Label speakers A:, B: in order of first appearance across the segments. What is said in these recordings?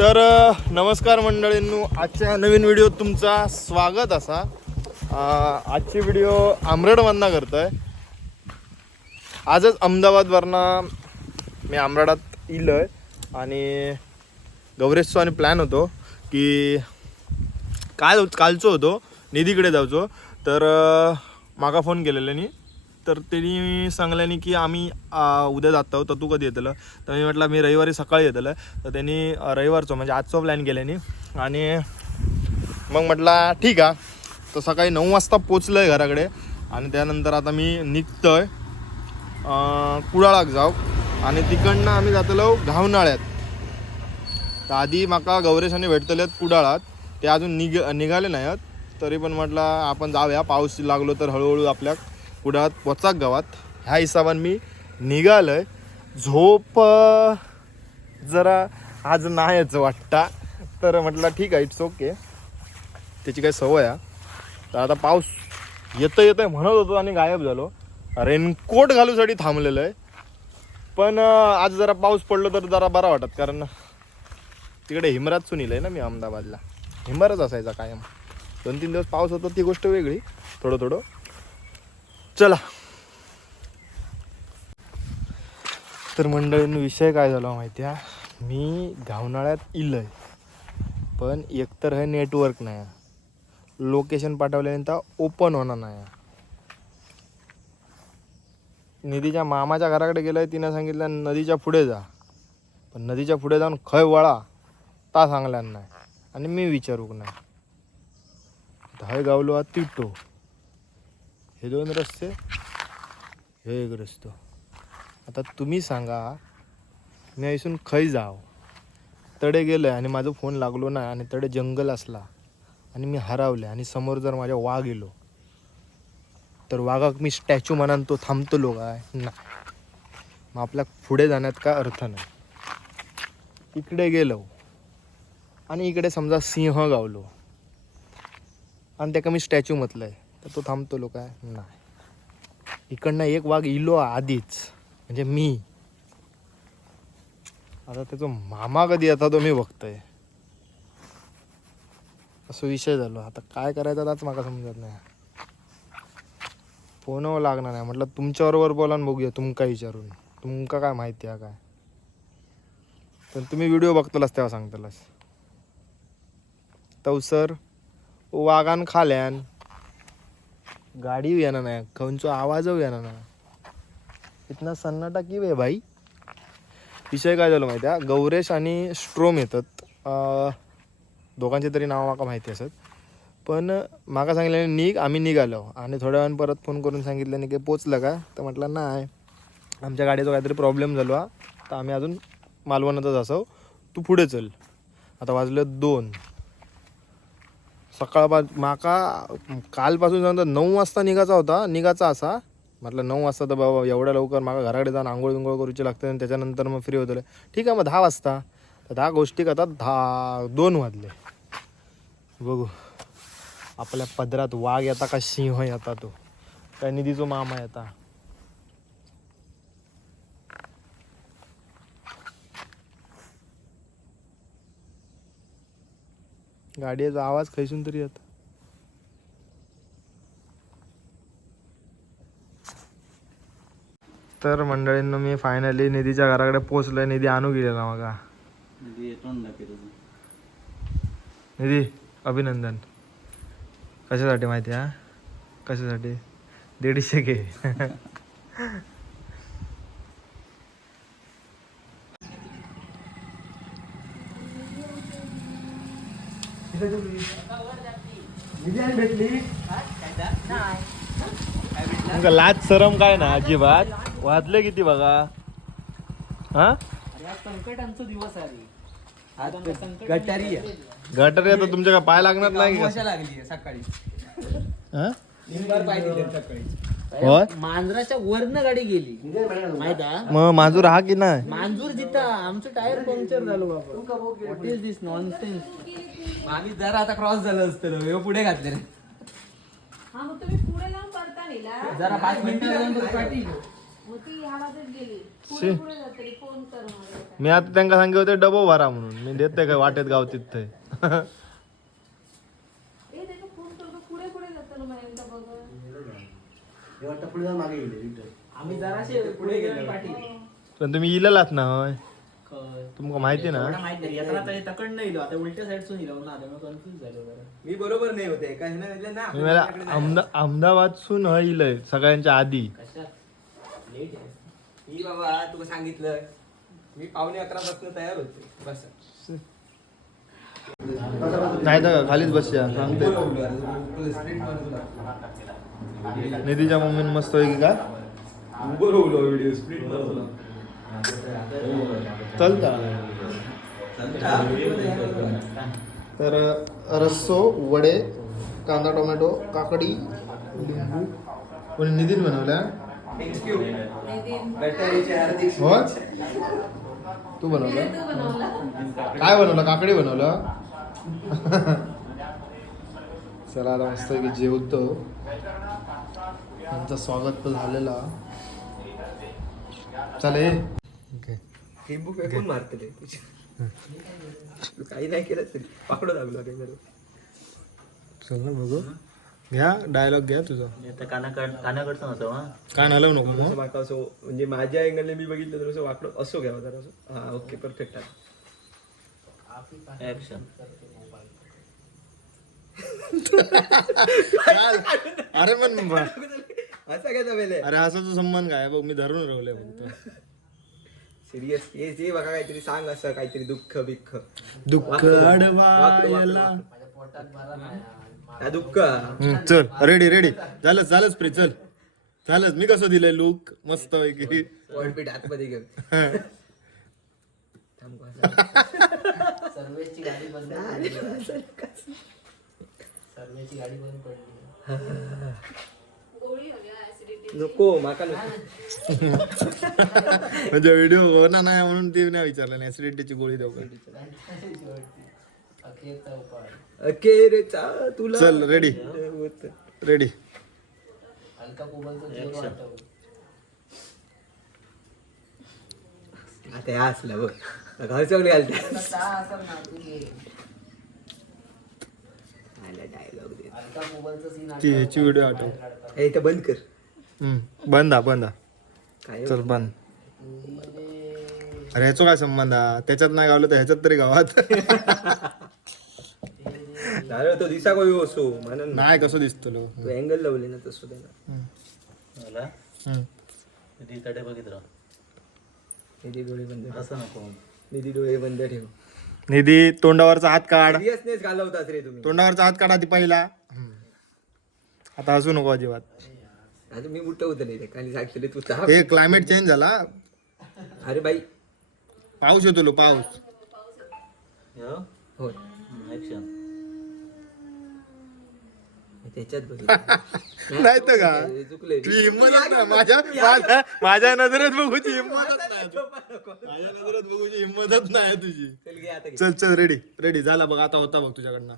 A: तर नमस्कार मंडळींनो. आजच्या नवीन व्हिडिओ तुमचा स्वागत असा. आजची व्हिडिओ आमरडमधनं आहे आजच अहमदाबादवरनं मी आमराडात इलोय. आणि गौरेशचो आणि प्लॅन होतो की काल कालचो होतो. निधीकडे जावचो तर मागा माका फोन केलेल्यानी तर त्यांनी सांगल्यानी की आम्ही उद्या जात आहोत तर तू कधी येतलं? तर मी म्हटलं मी रविवारी सकाळी येतलं. तर त्यांनी रविवारचं म्हणजे आजचा प्लॅन केल्यानी. आणि मग म्हटलं ठीक आहे तर सकाळी नऊ वाजता पोचलं आहे घराकडे. आणि त्यानंतर आता मी निघतो आहे कुडाळाक जाऊ. आणि तिकडनं आम्ही जातलो घावनाळ्यात तर आधी माका गौरेशाने भेटतले कुडाळात. ते अजून निघ निघाले नाही आहेत तरी पण म्हटलं आपण जाऊया. पाऊस लागलो तर हळूहळू आपल्या कुडात पोचाक गावात. ह्या हिशोबान मी निघालोय. झोप जरा आज नाहीच वाटता. तर म्हटलं ठीक आहे इट्स ओके त्याची काही सवय आहे. तर आता पाऊस येतं येतं म्हणत होतो आणि गायब झालो. रेनकोट घालूसाठी थांबलेलं आहे. पण आज जरा पाऊस पडलो तर जरा बरा वाटत कारण तिकडे हिमराज सुनील आहे ना मी अहमदाबादला. हिमराज असायचा कायम. दोन तीन दिवस पाऊस होतो ती गोष्ट वेगळी. थोडं थोडं चला. तर मंडळींनो विषय काय झाला हो माहिती आहे? मी घावनाळ्यात इलय. पण एकतर हे नेटवर्क नाही. लोकेशन पाठवल्यानंतर ओपन होणार नाही. निधीच्या मामाच्या घराकडे गेलं तिनं सांगितलं नदीच्या पुढे जा. पण नदीच्या पुढे जाऊन खय वळा ता सांगल्यान नाही. आणि मी विचारूक नाही. धाय गावलो आ तिटो. हे दोन रस्ते हे एक रस्तो आता तुम्ही सांगा मी ऐसून खय जाव? तडे गेलं आणि माझा फोन लागलो नाही आणि तडे जंगल असला आणि मी हरावले आणि समोर जर माझ्या वाघ गेलो तर वाघाक मी स्टॅच्यू म्हणान तो थांबतो काय? ना मग आपल्या पुढे जाण्यात काय अर्थ नाही. इकडे गेलो आणि इकडे समजा सिंह गावलो. आणि त्याका मी स्टॅच्यू म्हटलं आहे तर तो थांबतो लोक. नाही. इकडनं एक वाघ इलो आधीच. म्हणजे मी. आता त्याचा मामा कधी येता तो मी बघतोय. असं विषय झालो. आता काय करायचं ताच मला समजत नाही. फोनवर लागणार नाही. म्हटलं तुमच्याबरोबर बोला आणि बघूया. तुमका विचारून. तुमका काय माहिती आहे काय? तर तुम्ही व्हिडिओ बघतलास तेव्हा सांगतलास. तवसर वाघान खाल्यान. गाडी येणार नाही खंचो आवाजव येणार नाही. इतना सन्नाटा की वे भाई? विषय काय झालं माहिती आहे? गौरेश आणि स्ट्रोम येतात. दोघांचे तरी नाव माका माहिती असत. पण माका सांगितलं निघ आम्ही निघालो. आणि थोड्या वेळान परत फोन करून सांगितलं की पोचलं का? तर म्हटलं नाही. आमच्या गाडीचा काहीतरी प्रॉब्लेम झालो. हा तर आम्ही अजून मालवणातच असो तू पुढे चल. आता वाजलं दोन. सकाळपा माका कालपासून सांगतो नऊ वाजता निघायचा होता. निघायचा असा. म्हटलं नऊ वाजता तर बाबा एवढ्या लवकर माका घराकडे जाऊन आंघोळ विंघोळ करूची लागते आणि त्याच्यानंतर मग फ्री होतं ठीक आहे मग दहा वाजता. तर दहा गोष्टी करतात दहा दोन वाजले. बघू. आपल्या पदरात वाघ येता का सिंह येता तो? काय निधीचो मामा येता? गाडीचा आवाज खैसून तरी येत. तर मंडळींना मी फायनली निधीच्या घराकडे पोहोचलोय. निधी आणू गेलेला मगा. निधी अभिनंदन. कशासाठी माहिती आहे कशासाठी? दीडशे घे तुमका लाज सरम काय ना अजिबात. वाजले किती बघा? हा?
B: संकटांचा दिवस आहे
C: गटारी
A: गटर येतो तुमच्या काय पाय लागणार नाही
C: लागली सकाळी.
A: हा?
C: सकाळी.
A: होय?
B: मांजराच्या वरनं गाडी गेली. माहीत
A: मग माजूर हा की नाही?
B: मांजूर जिता आमचं टायर पंक्चर झालो बाबा. व्हॉट इज दिस नॉनसेन्स
C: आम्ही जरा आता क्रॉस झालं असतं ह्यो पुढे घातले रे.
D: हा मग तुम्ही पुढे जाऊन परता नेला.
C: जरा पाच मिनिटं.
A: मी आता त्यांना सांगितलं होते डबो भरा म्हणून. मी देते काय वाटेत गाव तिथं
D: ए त्याचा फोन करतो पुढे पुढे जातो ना एकदा बघा
B: आम्ही जराशे पुढे गेलो. पाठी.
A: पण तुम्ही इलेलात ना होय? तुमका माहिती ना?
B: एवढं माहीत नाही. येताना तरी तकड नाही इलो आता उलट्या साईडसून इलो ना त्यामुळे कन्फ्युज झालो जरा.
C: मी बरोबर नाही होते. काय ना म्हटलं ना
A: मी मला अहमदा अहमदाबाद सून ह इलय सगळ्यांच्या आधी.
B: कशात लेट आहे.
C: मी बाबा तुला सांगितलं. मी पावणे अकरा पासून तयार होते. बस.
A: नाही तर खालीच बसया सांगते निधीच्या मम्मीने मस्त होई की? का चलता. तर रस्सो वडे कांदा टोमॅटो काकडी लिंबू. कोणी निधीन बनवल्या हो? तू बनवलं?
D: तू बनवला?
A: काय बनवलं? काकडी बनवलं? चला आता मस्त की जेवतो. त्यांचं स्वागत पण झालेलं. चाले
C: लिंबू फेकून मारतले तू काही नाही केलं तरी. पाकडं लागलो काय करू
A: चल ना बघू. घ्या डायलॉग घ्या तुझा.
E: कानाकड कानाकडचं नव्हतं हा.
A: काय हलवू नको
C: असं
A: मग
C: वाटतं असं. म्हणजे माझ्या अँगलने मी बघितलं तर असं वाकडं असं घ्यावं जरा असं. हा ओके परफेक्ट आहे.
E: ऍक्शन
A: अरे पण
C: असं घ्यायचं पहिले
A: अरे असा तो संबंध काय? बघ मी धरून राहले फक्त.
C: सिरियस हे जे बघा काहीतरी सांग असं काहीतरी दुःख बिख्ख
A: दुःख अडवायला
C: हा दुःख.
A: हम्म, चल रेडी रेडी झालंच झालंच प्री चल. झालंच. मी कसं दिलंय लुक मस्त पैकी.
C: आतमध्ये घेऊन. थांब
B: गाडी बंद पडली. सर्वेची गाडी बंद पडली.
D: गोळी हवी ऍसिडिटी
C: नको माका नको.
A: म्हणजे व्हिडिओ होणार नाही म्हणून ती नाही विचारलं नाही. ऍसिडिटीची गोळी देऊ का?
B: अखेरचा उपाय
C: अखेरचा तुला
A: चल. रेडी
B: वाटतं
C: आता ह्या असला बघ. घर चौकली घालते. डायलॉग दे
A: ती ह्याची व्हिडिओ आठव.
C: हे इथं बंद कर.
A: हम्म, बंद हा बंद हा.
C: काय
A: चल बंद. अरे ह्याचो काय संबंध हा? त्याच्यात नाही गावलं तर ह्याच्यात तरी गावात.
C: झालं तो दिसा कोई असो म्हणून
A: नाही कसं दिसतो लो.
C: तू अँगल लावले ना तसं त्याला
E: मला?
A: हम्म.
E: निधीकडे बघित राह.
C: निधी डोळे बंद ठेव.
E: असं नको.
C: निधी डोळे बंद ठेव.
A: निधी तोंडावरचा हात काढ.
C: रे तुम्ही.
A: तोंडावरचा हात काढा ती पहिला. हम्म. आता हसू नको अजिबात.
C: आता मी मोठं होतं नाही ते खाली सांगितले तू चहा
A: हे क्लायमेट चेंज झाला.
C: अरे बाई.
A: पाऊस येतो लो पाऊस.
C: हो?
E: ऍक्शन
C: त्याच्यात बघितलं.
A: नाही तर का?
C: हे
A: तुझी हिंमतच नाही. माझ्या माझ्या माझ्या नजरेत बघूची हिंमतच नाही माझ्या नजरेत बघूची हिंमतच नाही तुझी.
C: चल घे आता घे.
A: चल चल रेडी रेडी झाला बघ आता होता बघ तुझ्याकडनं.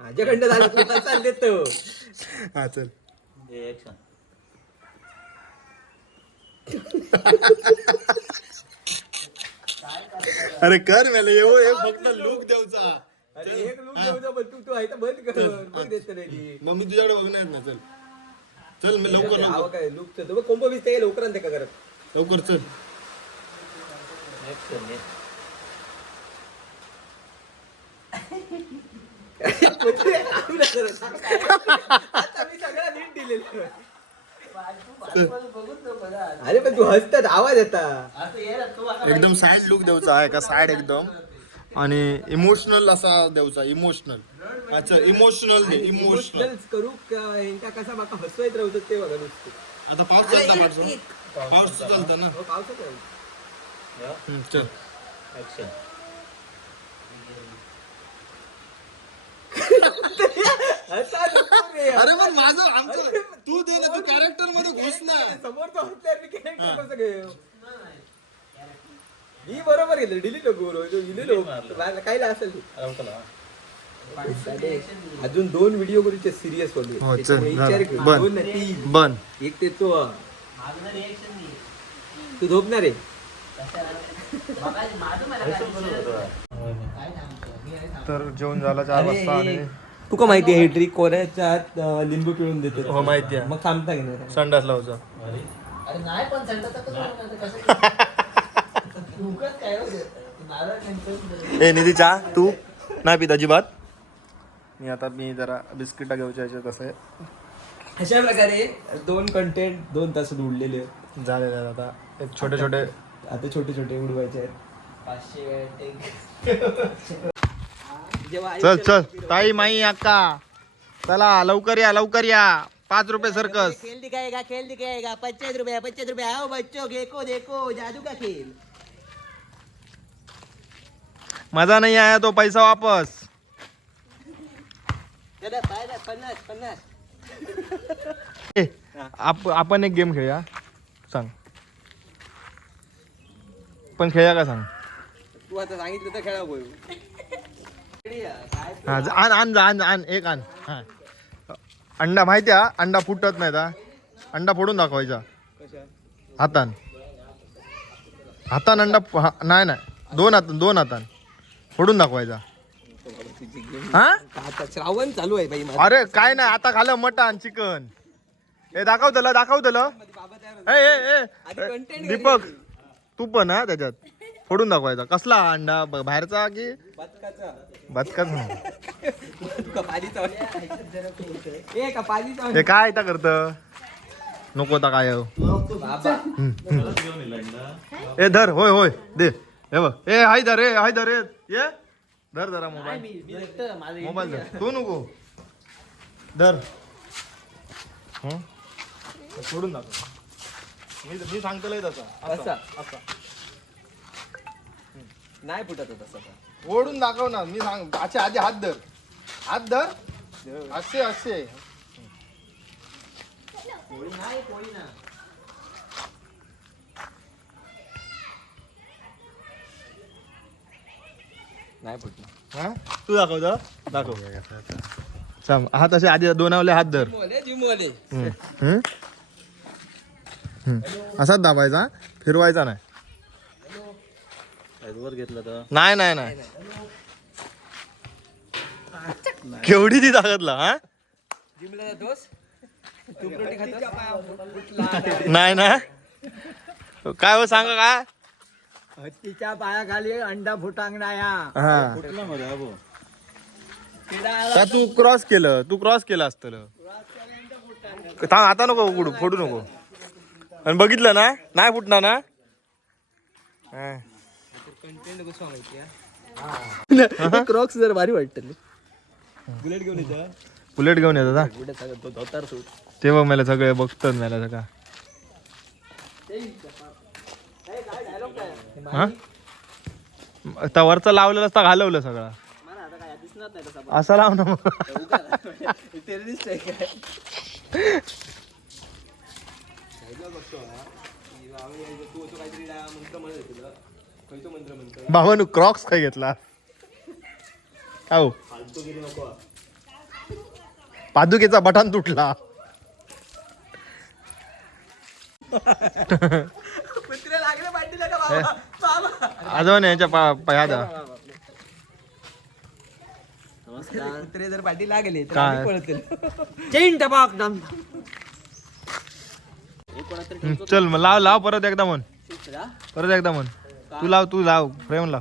C: माझ्याकडनं झालं तू देतो
A: हा चल.
E: ऍक्शन
A: अरे कर मला येऊ हे फक्त लुक द्यावचा
C: अरे एक लूक देऊ पण तू तू आहे तर बंद कर. बघ देत नाही.
A: मग मी तुझ्याकडे बघणार ना चल. चल मी लवकर
C: आवा
A: लवकर.
C: काय लूक तर कोंबो वीस ते लवकर आणते का करत
A: लवकर चल.
E: ऍक्शन
C: आता मी सगळ्या नीट दिलेलं. अरे पण तू हसतात आवाज येता.
A: एकदम सॅड लुक द्यायचा आहे का? सॅड एकदम. आणि इमोशनल असा द्यायचा इमोशनल अच्छा इमोशनल दे इमोशनल
C: इमोशनल करू का? कसा बाका हसवायत राहतो ते बघा नुसतं.
A: आता पाऊस चालता पाडसो पाऊस चालता ना.
C: हो.
A: हम्म, चल.
C: हसा रे.
A: अरे पण माझं आमचं तू दे ना तू कॅरेक्टरमध्ये घुस ना.
C: समोर तो हसल्यावर मी बरोबर गेलो डिलीट. तो लिहिलेलो. मला काय असेल. अजून दोन व्हिडिओ करूचे सिरियस वाले
A: हो,
C: एक ते तो. तू झोपणार आहे?
A: तर जेवण झालं चार वाजता आणि
C: तुका माहिती आहे ही ट्रिक कोऱ्याच्या आत अं, लिंबू पिळून देते.
A: हो माहिती आहे.
C: मग थांबता की नाही?
A: संडास लावचा.
B: अरे. नाही पण कसं होणार? कसं उगाच काय होतं? नारळ त्यांचं-
A: ए निधी चहा? तू? नाही पित अजिबात? मी आता मी जरा बिस्किटा घेऊच्या याच्यात कसं आहे.
C: अशा प्रकारे दोन कंटेंट दोन तासात उडलेले आहेत.
A: झालेलं आहे आता. एक छोटे छोटे
C: आता छोटे छोटे उडवायचे आहेत.
B: पाचशे वेळ
A: चल चल. ताई माई अक्का. चला लवकर या लवकर या. पाच रुपये सर्कस
C: खेल दिखाएगा खेल दिखाएगा पच्चीस रुपया पच्चीस रुपया. आओ बच्चों देखो देखो जादू का खेल
A: मजा नाही आया तो पैसा वापस.
C: दादा पन्नास पन्नास.
A: ए, आप आपण एक गेम खेळूया. सांग. पण खेळूया का सांग?
C: तू आता सांगितलं तर खेळा बोल.
A: हा आण आण जा, आण आण एक आण. हा. अंडा माहिती आहे अंडा फुटत नाही का अंडा फोडून दाखवायचा हातान. हातान अंडा हा- नाही नाही. दोन हात दोन हातान. फोडून दाखवायचा हा?
C: श्रावण चालू आहे.
A: अरे काय नाही आता खाल्लं मटण चिकन. हे दाखव त्याला दाखव त्याला. ए, ए, ए, दीपक तू पण हा त्याच्यात. फोडून दाखवायचा. कसला अंडा? ब- बाहेरचा की?
C: बदकाचा.
A: हे काय आता करत? नको आता काय हो. ए धर होय होय दे. हे बघ. ए हाय धर ए हाय धर ए. ये. धर जरा मोबाईल. मोबाईल धर. तू नको. धर. हं? सोडून दाखव. मी मी सांगतो तसा.
C: असा.
A: असा.
C: नाही फुटत होता तसा
A: ओढून दाखव ना मी सांग अच्छा आधी हात धर. हात धर. असे असे.
C: नाही फुटणार.
A: हा? तू दाखव जरा. दाखव. सांग हात असे आधी दोनावले हात धर.
C: मोले जिमोले.
A: हम्म. हम्म? हम्म. असाच दाबायचा फिरवायचा नाही.
E: वर घेतलं तर?
A: नाही नाही नाही. केवढी ती ताकदला हा?
C: जिमला जातोस तू प्रोटी खातोस
A: नाही ना? काय हो सांगा काय?
B: हत्तीच्या पायाखाली अंडा
A: हा.
E: मध्ये अबो?
A: का तू क्रॉस केलं? तू क्रॉस केलं असतं थांब आता नको उघडू फोडू नको. आणि बघितलं ना? नाही फुटणार ना हा.
C: कंटेंट कसं माहिती क्रॉक्स जर भारी वाटतं बुलेट घेऊन येतं
A: बुलेट घेऊन येतात हा
C: बुलेट सांगतो धोतार सूट
A: ते बघ मला सगळे बघतात मला सगळं हा आता वरचा लावलेला असता घालवलं सगळं
C: मला आता काय दिसणार नाही तसा
A: असा लाव ना मग
C: टेररिस्ट आहे काय तू असं काहीतरी मंत्र म्हणत तुला खयचो मंत्र म्हणतो
A: भावानू क्रॉक्स काय घेतला.
C: नको.
A: पादुकेचा बटन तुटला.
C: का
A: अजून याच्या पा पायादा
C: कुत्रे जर पाठी लागले तर
A: काय?
C: आम्ही पळतील. चेन टपाक डम
A: चल मग लाव लाव परत एकदा म्हण. परत एकदा म्हण. तू लाव तू लाव. फ्रेम लाव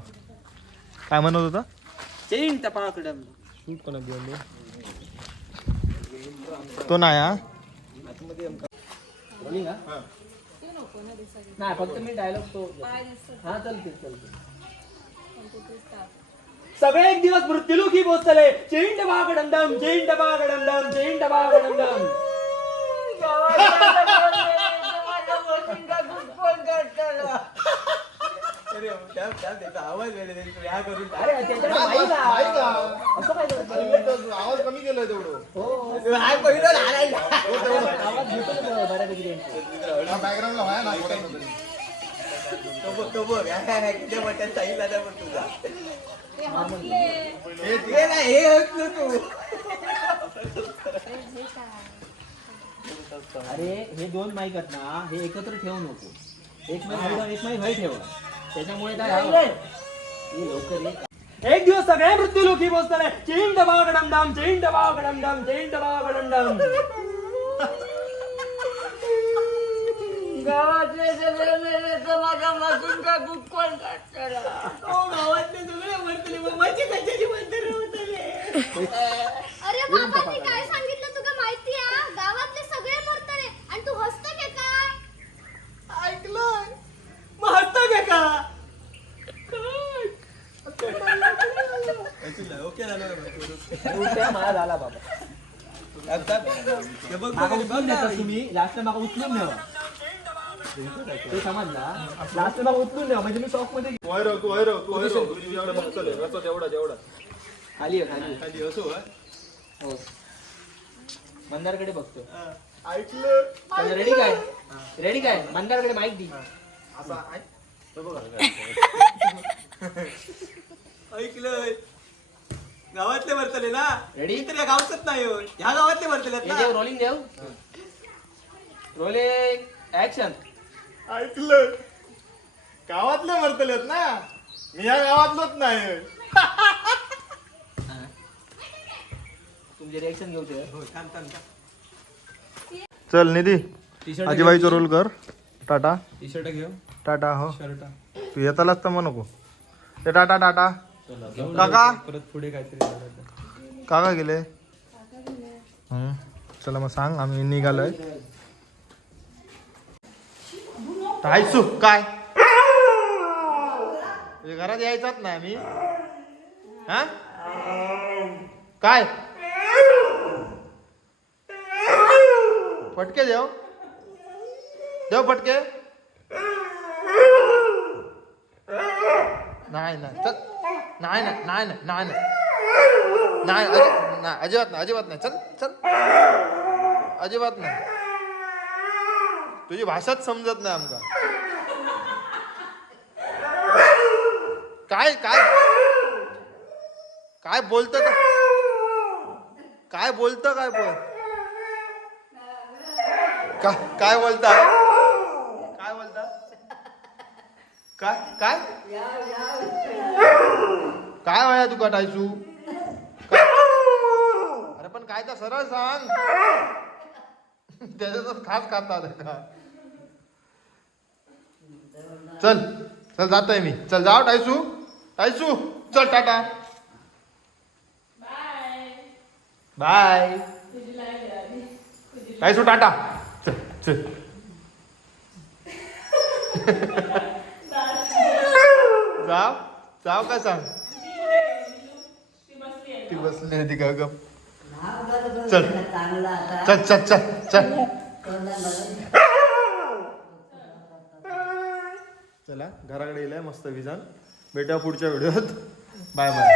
A: काय म्हणत होता?
C: चेन टपाक डम
A: तो नाही हा?
B: नाही फक्त मी डायलॉग तो हा चलते चलते.
C: सगळे एक दिवस मृत्यूलोकी पोचले चेन टपाक डम चेन टपाक आवाज
B: अरे त्याच्याकडे. असं काय करतो?
A: आवाज कमी केलाय तेवढं.
B: हो.
C: हाय पहिलं लहान
B: आवाज घेतो ना बऱ्यापैकी त्यांचे.
A: बॅकग्राऊंडला व्हाय ना
C: तो बघ तो बघ हा, किती बटन सांगितलं तर बघ तुझा.
D: ते हसले.
C: हे नाही हे हसलो तू.
D: हे काय?
B: अरे हे दोन माईक आहेत ना हे एकत्र ठेवू नको. एक माईक एक माईक व्हाईट ठेवा. त्याच्यामुळे काय ये लवकर ये एक दिवस सगळे मृत्यू लोकी पोचताना चेंड डबा गडम डम चेंड डबा गडम डम चेंड डबा गडम डम
F: गावातले सगळे मेले तर मासून का कुक्कोल काढताना
B: गावातले सगळे मरतले माझी कशाची म्हणतले
D: अरे बाबा मी काय सांगितलं तुका माहिती आहे गावातले सगळे मरतले आणि तू हसतो के काय
B: ऐकलं मग हसता का? मला झाला बाबा. माका उचलून देता तुम्ही लास्ट माका उचलून द्या ते समजला लास्ट माका उचलून द्या म्हणजे मी शॉकमध्ये
A: वैरव तू वैरव तू वैरव तुझी जेवढा बघतले रचो तेवढा जेवढा
B: खाली आहे, खाली आहे.
A: खाली असो होय.
B: हो. मंदारकडे बघतो.
A: ऐकलं?
B: रेडी काय? रेडी काय? मंदारकडे माईक दी.
A: असा ऐक.
C: ऐकलंय. गावातले मरतले ना?
B: रेडी
C: तर या गावचंच नाही हो. ह्या गावातले मरतले
B: हे देव रोलिंग देव. रोलिंग ऍक्शन
A: ऐकलं. गावातले मरतलेत ना? मी या गावातलोच नाही
B: तुमचे रिएक्शन घेऊ ते
A: चल निधी. आजीबाईचा रोल कर. टाटा.
C: टी शर्ट घेऊ
A: टाटा हो. तू येतालाच तर म्हणू नको. ते टाटा टाटा. काका.
C: परत पुढे काहीतरी
A: काका गेले. चला मग सांग आम्ही निघालोय. हायसू काय? घरात यायचाच नाही आम्ही. हा? काय? फटके देव. देव फटके नाही नाही. चल. नाही नाही नाही नाही नाही नाही. नाही अजिबात नाही अजिबात नाही. चल चल. अजिबात नाही. तुझी भाषाच समजत नाही आमका. काय काय? काय बोलत काय बोलत काय बोल? काय बोलता? काय बोलता? काय काय? काय वया तुका टायसू अरे पण काय तर सरळ सांग. त्याच्यातच खास खातात का? चल चल जातोय मी. चल जाव टायसू टायसू चल टाटा. बाय. टायसू टाटा. चल चल. जाव जाव काय सांग ती बसली आहे ती का गप? चल.
F: चांगला आता
A: चल चल चल चल. चला घराकडे येईल मस्त विजान. भेटूया पुढच्या व्हिडिओत. Bye bye.